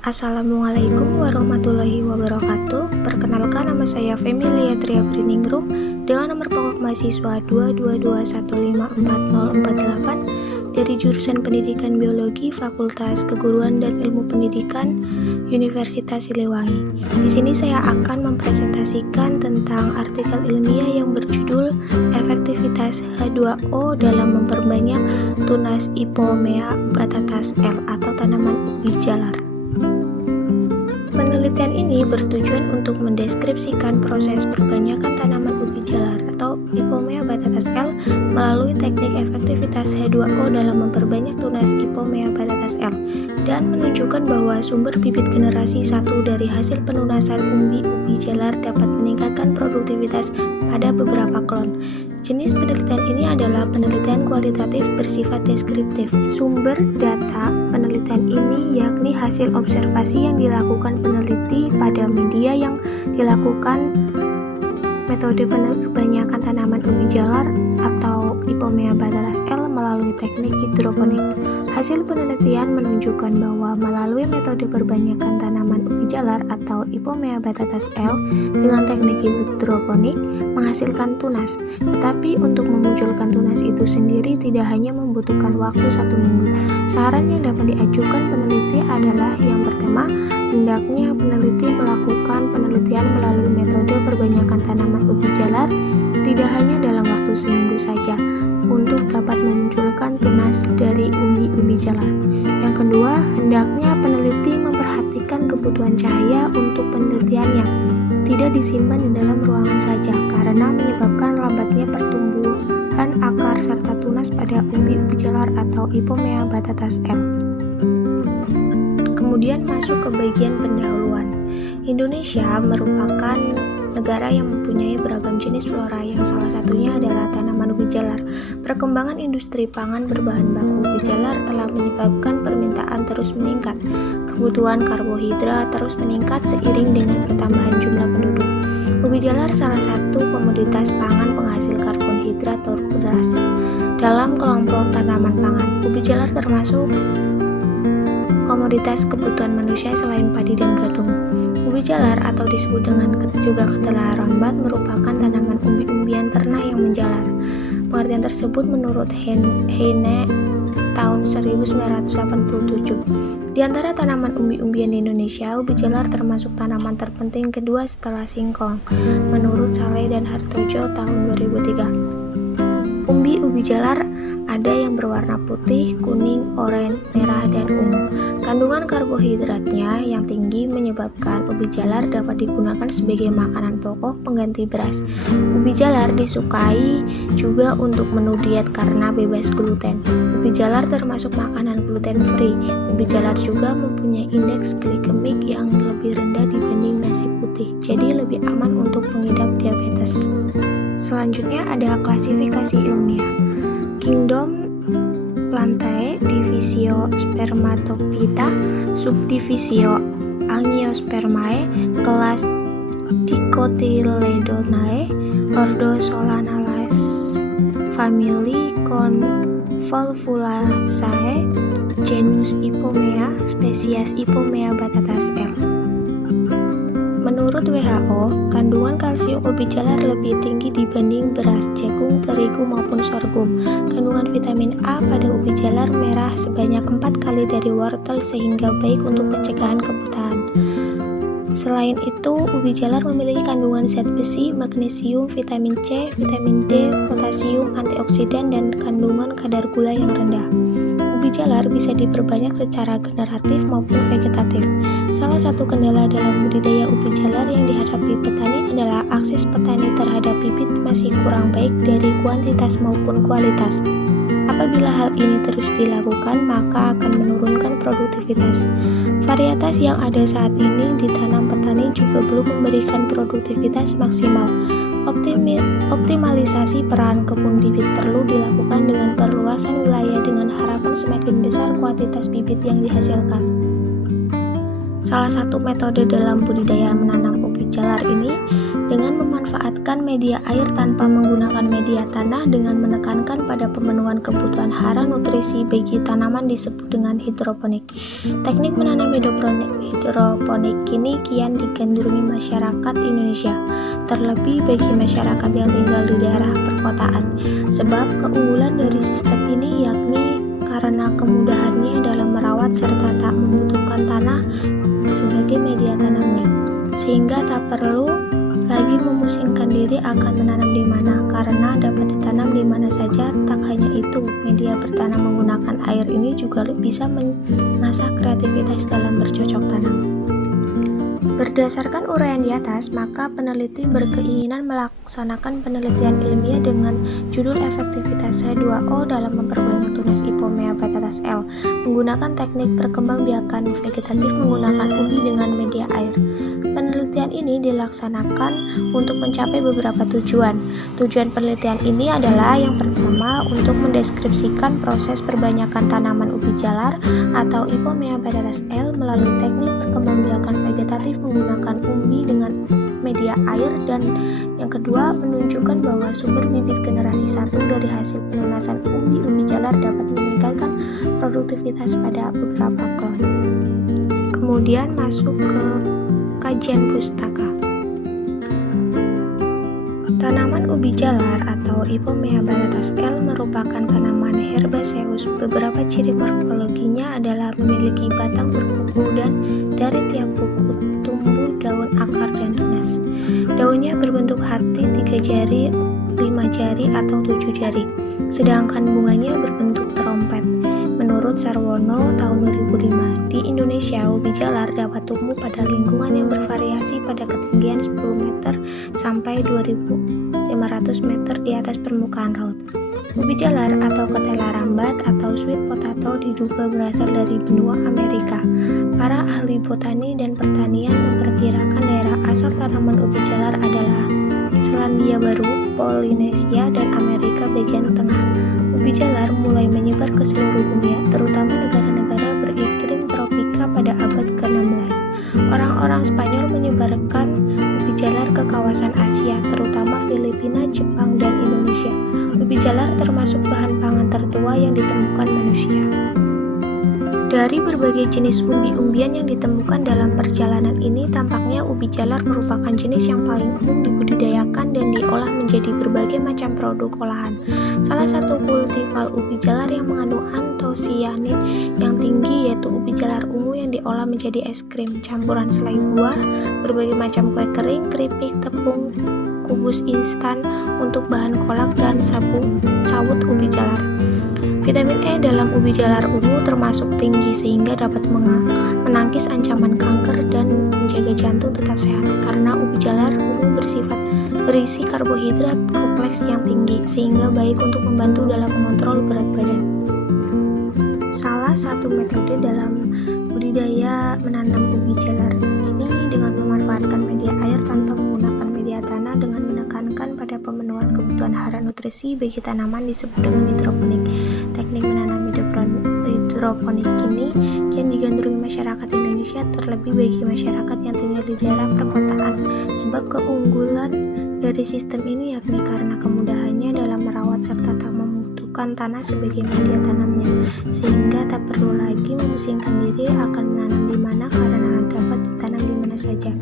Assalamualaikum warahmatullahi wabarakatuh. Perkenalkan, nama saya Femilia Triabriningrum dengan nomor pokok mahasiswa 222154048 dari jurusan Pendidikan Biologi Fakultas Keguruan dan Ilmu Pendidikan Universitas Siliwangi. Di sini saya akan mempresentasikan tentang artikel ilmiah yang berjudul Efektivitas H2O dalam memperbanyak tunas Ipomoea batatas L atau tanaman ubi jalar. Penelitian ini bertujuan untuk mendeskripsikan proses perbanyakan tanaman ubi jalar atau Ipomoea batatas L melalui teknik efektivitas H2O dalam memperbanyak tunas Ipomoea batatas L dan menunjukkan bahwa sumber bibit generasi 1 dari hasil penunasan ubi jalar dapat meningkatkan produktivitas pada beberapa klon. Jenis penelitian ini adalah penelitian kualitatif bersifat deskriptif. Sumber data penelitian ini yakni hasil observasi yang dilakukan peneliti pada media yang dilakukan metode perbanyakan tanaman ubi jalar atau Ipomoea batatas L melalui teknik hidroponik. Hasil penelitian menunjukkan bahwa melalui metode perbanyakan tanaman ubi jalar atau Ipomoea batatas L dengan teknik hidroponik menghasilkan tunas. Tetapi untuk memunculkan tunas itu sendiri tidak hanya membutuhkan waktu 1 minggu. Saran yang dapat diajukan peneliti adalah yang pertama, hendaknya peneliti melakukan penelitian melalui metode perbanyakan tanaman ubi jalar tidak hanya dalam waktu seminggu saja untuk dapat memunculkan tunas dari ubi jalar. Yang kedua, hendaknya peneliti memperhatikan kebutuhan cahaya untuk penelitiannya, tidak disimpan di dalam ruangan saja karena menyebabkan lambatnya pertumbuhan akar serta tunas pada ubi jalar atau Ipomoea batatas L. Kemudian masuk ke bagian pendahuluan. Indonesia merupakan negara yang mempunyai beragam jenis flora yang salah satunya adalah tanaman ubi jalar. Perkembangan industri pangan berbahan baku ubi jalar telah menyebabkan permintaan terus meningkat. Kebutuhan karbohidrat terus meningkat seiring dengan pertambahan jumlah penduduk. Ubi jalar salah satu komoditas pangan penghasil karbohidrat terberas. Dalam kelompok tanaman pangan, ubi jalar termasuk komoditas kebutuhan manusia selain padi dan gadung. Ubi jalar atau disebut dengan juga ketelah rambat merupakan tanaman umbi-umbian ternak yang menjalar. Pengertian tersebut menurut Heine tahun 1987. Di antara tanaman umbi-umbian di Indonesia, ubi jalar termasuk tanaman terpenting kedua setelah singkong, menurut Saleh dan Hartojo tahun 2003. Ubi jalar ada yang berwarna putih, kuning, oranye, merah, dan ungu. Kandungan karbohidratnya yang tinggi menyebabkan ubi jalar dapat digunakan sebagai makanan pokok pengganti beras. Ubi jalar disukai juga untuk menu diet karena bebas gluten. Ubi jalar termasuk makanan gluten free. Ubi jalar juga mempunyai indeks glikemik yang lebih rendah dibanding nasi putih, jadi lebih aman untuk pengidap diabetes. Selanjutnya ada klasifikasi ilmiah. Kingdom Plantae, Divisio Spermatophyta, Subdivisio Angiospermae, kelas Dicotyledonae, Ordo Solanales, Famili Convolvulaceae, genus Ipomoea, spesies Ipomoea batatas L. Menurut WHO, kandungan kalsium ubi jalar lebih tinggi dibanding beras, jagung, terigu maupun sorghum. Kandungan vitamin A pada ubi jalar merah sebanyak 4 kali dari wortel sehingga baik untuk pencegahan kebutaan. Selain itu, ubi jalar memiliki kandungan zat besi, magnesium, vitamin C, vitamin D, potasium, antioksidan, dan kandungan kadar gula yang rendah. Ubi jalar bisa diperbanyak secara generatif maupun vegetatif. Salah satu kendala dalam budidaya ubi jalar yang dihadapi petani adalah akses petani terhadap bibit masih kurang baik dari kuantitas maupun kualitas. Apabila hal ini terus dilakukan, maka akan menurunkan produktivitas. Varietas yang ada saat ini ditanam petani juga belum memberikan produktivitas maksimal. Optimalisasi peran kebun bibit perlu dilakukan dengan perluasan wilayah dengan harapan semakin besar kuantitas bibit yang dihasilkan. Salah satu metode dalam budidaya menanam ubi jalar ini dengan memanfaatkan media air tanpa menggunakan media tanah dengan menekankan pada pemenuhan kebutuhan hara nutrisi bagi tanaman disebut dengan hidroponik. Teknik menanam hidroponik kini kian digandrungi masyarakat Indonesia, terlebih bagi masyarakat yang tinggal di daerah perkotaan. Sebab keunggulan dari sistem ini yakni karena kemudahannya dalam merawat serta tak membutuhkan tanah sebagai media tanamnya, sehingga tak perlu lagi memusingkan diri akan menanam di mana, karena dapat ditanam di mana saja. Tak hanya itu, media bertanam menggunakan air ini juga bisa mengasah kreativitas dalam bercocok tanam. Berdasarkan uraian di atas, maka peneliti berkeinginan melaksanakan penelitian ilmiah dengan judul efektivitas H2O dalam memperbanyak tunas Ipomea batatas L menggunakan teknik perkembangbiakan vegetatif menggunakan ubi dengan media air. Penelitian ini dilaksanakan untuk mencapai beberapa tujuan. Tujuan penelitian ini adalah yang pertama untuk mendeskripsikan proses perbanyakan tanaman ubi jalar atau Ipomea batatas L melalui teknik perkembangbiakan vegetatif menggunakan ubi dengan media air, dan yang kedua menunjukkan bahwa sumber bibit generasi 1 dari hasil penunasan ubi jalar dapat meningkatkan produktivitas pada beberapa klon. Kemudian masuk ke kajian pustaka. Tanaman ubi jalar atau Ipomea batatas L merupakan tanaman herbaceous. Beberapa ciri morfologinya adalah memiliki batang berkuku dan dari tiap kuku tumbuh daun, akar, dan tunas. Daunnya berbentuk hati 3 jari, 5 jari, atau 7 jari. Sedangkan bunganya berbentuk trompet. Menurut Sarwono tahun 2005, di Indonesia ubi jalar dapat tumbuh pada lingkungan yang bervariasi pada ketinggian 10 meter sampai 2.500 meter di atas permukaan laut. Ubi jalar atau ketela rambat atau sweet potato diduga berasal dari benua Amerika. Para ahli botani dan pertanian memperkirakan daerah asal tanaman ubi jalar adalah Selandia Baru, Polinesia, dan Amerika bagian tengah. Ubi jalar mulai menyebar ke seluruh dunia, terutama negara-negara beriklim tropika pada abad ke-16. Orang-orang Spanyol menyebarkan ubi jalar ke kawasan Asia, terutama Filipina, Jepang, dan Indonesia. Ubi jalar termasuk bahan pangan tertua yang ditemukan manusia. Dari berbagai jenis umbi-umbian yang ditemukan dalam perjalanan ini, tampaknya ubi jalar merupakan jenis yang paling umum dibudidayakan dan diolah menjadi berbagai macam produk olahan. Salah satu kultivar ubi jalar yang mengandung antosianin yang tinggi yaitu ubi jalar ungu yang diolah menjadi es krim, campuran selai buah, berbagai macam kue kering, keripik, tepung, kubus instan untuk bahan kolak, dan sawut ubi jalar. Vitamin E dalam ubi jalar ungu termasuk tinggi sehingga dapat menangkis ancaman kanker dan menjaga jantung tetap sehat, karena ubi jalar ungu berisi karbohidrat kompleks yang tinggi sehingga baik untuk membantu dalam mengontrol berat badan. Salah satu metode dalam budidaya menanam ubi jalar ini dengan memanfaatkan media air tanpa menggunakan media tanah dengan menekankan pada pemenuhan kebutuhan hara nutrisi bagi tanaman disebut dengan hidroponik. Teknik menanam hidroponik ini kian digandrungi masyarakat Indonesia, terlebih bagi masyarakat yang tinggal di daerah perkotaan. Sebab keunggulan dari sistem ini yakni karena kemudahannya dalam merawat serta tak membutuhkan tanah sebagai media tanamnya, sehingga tak perlu lagi memusingkan diri akan menanam di mana karena dapat ditanam di mana saja.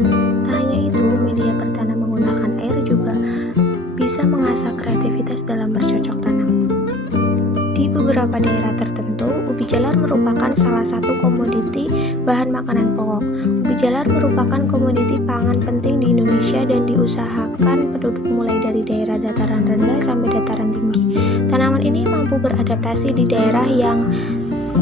Tak hanya itu, media bertanam menggunakan air juga bisa mengasah kreativitas dalam bercocok tanam. Di beberapa daerah tertentu, ubi jalar merupakan salah satu komoditi bahan makanan pokok. Ubi jalar merupakan komoditi pangan penting di Indonesia dan diusahakan penduduk mulai dari daerah dataran rendah sampai dataran tinggi. Tanaman ini mampu beradaptasi di daerah yang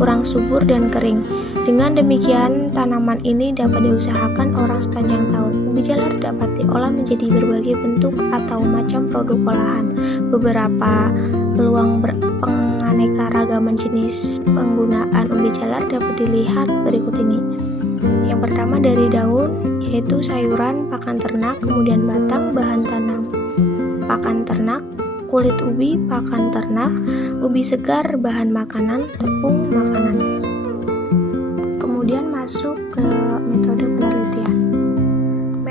kurang subur dan kering. Dengan demikian, tanaman ini dapat diusahakan orang sepanjang tahun. Ubi jalar dapat diolah menjadi berbagai bentuk atau macam produk olahan. Beberapa peluang penganeka-ragaman jenis penggunaan ubi jalar dapat dilihat berikut ini. Yang pertama dari daun, yaitu sayuran, pakan ternak, kemudian batang, bahan tanam, pakan ternak, kulit ubi, pakan ternak, ubi segar, bahan makanan, tepung, makanan. Kemudian masuk ke metode penelitian.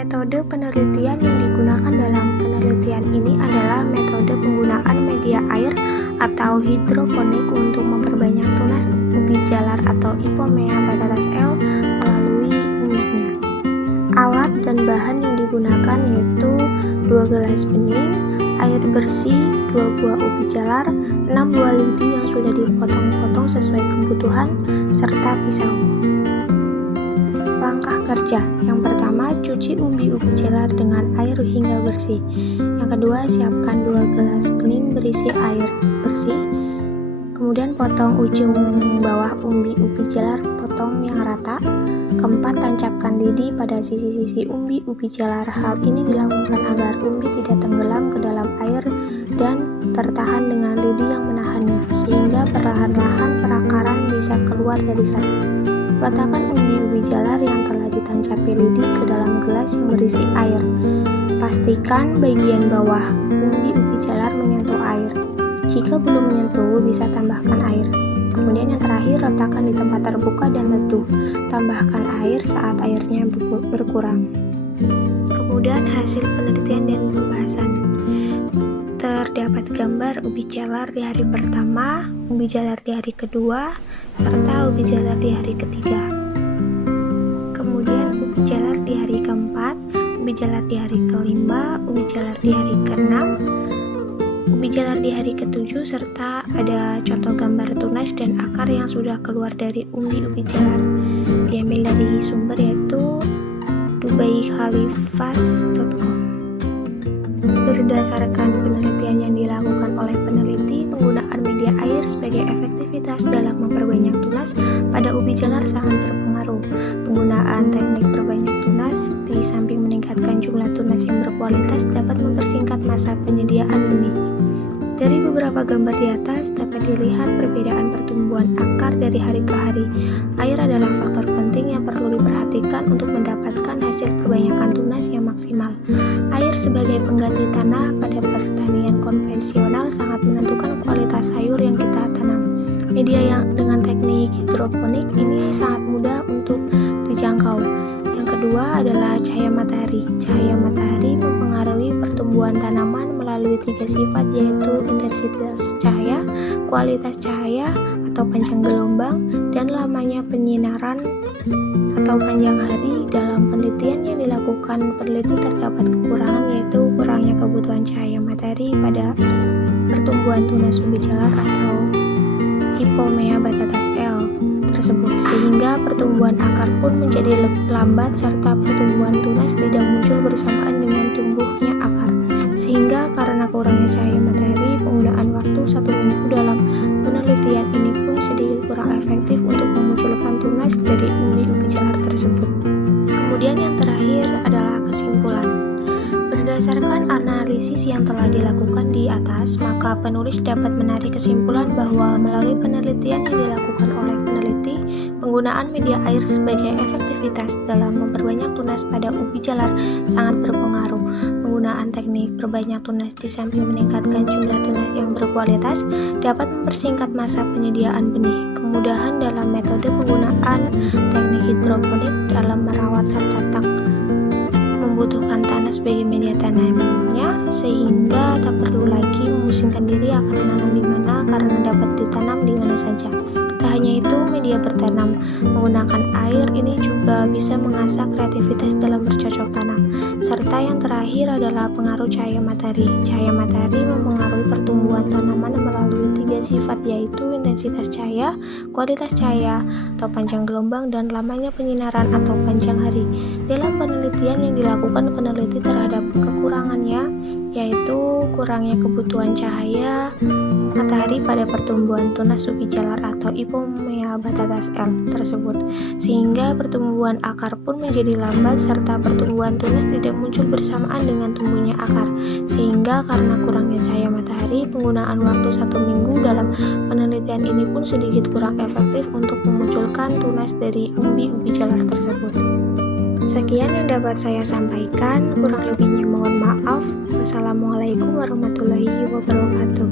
Metode penelitian yang digunakan dalam penelitian ini adalah metode penggunaan media air atau hidroponik untuk memperbanyak tunas ubi jalar atau Ipomea batatas L melalui umbinya. Alat dan bahan yang digunakan yaitu 2 gelas bening, air bersih, 2 buah ubi jalar, 6 buah lidi yang sudah dipotong-potong sesuai kebutuhan, serta pisau. Langkah kerja. Yang pertama, cuci ubi-ubi jalar dengan air hingga bersih. Yang kedua, siapkan 2 gelas bening berisi air bersih. Kemudian potong ujung bawah ubi-ubi jalar, potong yang rata. Keempat, tancapkan lidi pada sisi-sisi ubi-ubi jalar. Hal ini dilakukan agar umbi tidak tenggelam ke dalam air dan tertahan dengan lidi yang menahannya, sehingga perlahan-lahan perakaran bisa keluar dari zat. Letakkan ubi-ubi jalar yang telah ditancapi lidi ke dalam gelas yang berisi air. Pastikan bagian bawah ubi-ubi jalar menyentuh air. Jika belum menyentuh, bisa tambahkan air. Kemudian yang terakhir, letakkan di tempat terbuka dan teduh. Tambahkan air saat airnya berkurang. Kemudian hasil penelitian dan pembahasan. Terdapat gambar ubi jalar di hari pertama, ubi jalar di hari kedua, serta ubi jalar di hari ketiga. Kemudian ubi jalar di hari keempat, ubi jalar di hari kelima, ubi jalar di hari keenam, ubi jalar di hari ketujuh, serta ada contoh gambar tunas dan akar yang sudah keluar dari ubi jalar. Diambil dari sumber yaitu dubaikhalifas.com. Berdasarkan penelitian yang dilakukan oleh peneliti, penggunaan media air sebagai efektivitas dalam memperbanyak tunas pada ubi jalar sangat berpengaruh. Penggunaan teknik perbanyak tunas di samping meningkatkan jumlah tunas yang berkualitas dapat mempersingkat masa penyediaan benih. Dari beberapa gambar di atas dapat dilihat perbedaan pertumbuhan akar dari hari ke hari. Air adalah faktor penting yang perlu diperhatikan untuk mendapatkan hasil perbanyakan tunas yang maksimal. Air sebagai pengganti tanah pada pertanian konvensional sangat menentukan kualitas sayur yang kita tanam. Media yang dengan teknik hidroponik ini sangat mudah untuk dijangkau. Yang kedua adalah cahaya matahari. Cahaya matahari mempengaruhi pertumbuhan tanaman melalui 3 sifat, yaitu intensitas cahaya, kualitas cahaya atau panjang gelombang, dan lamanya penyinaran atau panjang hari. Dalam penelitian yang dilakukan peneliti terdapat kekurangan, yaitu kurangnya kebutuhan cahaya matahari pada pertumbuhan tunas ubi jalar atau Ipomea batatas L tersebut, sehingga pertumbuhan akar pun menjadi lambat serta pertumbuhan tunas tidak muncul bersamaan dengan tumbuhnya akar. Sehingga karena kurangnya cahaya matahari, penggunaan waktu 1 minggu dalam penelitian ini pun sedikit kurang efektif untuk memunculkan tunas dari ubi jalar tersebut. Kemudian yang terakhir adalah kesimpulan. Berdasarkan analisis yang telah dilakukan di atas, maka penulis dapat menarik kesimpulan bahwa melalui penelitian yang dilakukan oleh peneliti, penggunaan media air sebagai efektivitas dalam memperbanyak tunas pada ubi jalar sangat berpengaruh. Penggunaan teknik perbanyak tunas di samping meningkatkan jumlah tunas yang berkualitas dapat mempersingkat masa penyediaan benih. Kemudahan dalam metode penggunaan teknik hidroponik dalam merawat serta membutuhkan tanah sebagai media tanamnya, sehingga tak perlu lagi memusingkan diri akan menanam di mana karena dapat ditanam di mana saja. Tak hanya itu, media bertanam menggunakan air ini juga bisa mengasah kreativitas dalam bercocok tanam. Serta yang terakhir adalah pengaruh cahaya matahari. Cahaya matahari mempengaruhi pertumbuhan tanaman melalui 3 sifat, yaitu intensitas cahaya, kualitas cahaya atau panjang gelombang, dan lamanya penyinaran atau panjang hari. Dalam penelitian yang dilakukan peneliti terhadap kekurangannya, yaitu kurangnya kebutuhan cahaya matahari pada pertumbuhan tunas ubi jalar atau Ipomea batatas L tersebut, sehingga pertumbuhan akar pun menjadi lambat serta pertumbuhan tunas tidak muncul bersamaan dengan tumbuhnya akar. Sehingga karena kurangnya cahaya matahari, penggunaan waktu 1 minggu dalam penelitian ini pun sedikit kurang efektif untuk memunculkan tunas dari ubi jalar tersebut. Sekian yang dapat saya sampaikan, kurang lebihnya mohon maaf. Wassalamualaikum warahmatullahi wabarakatuh.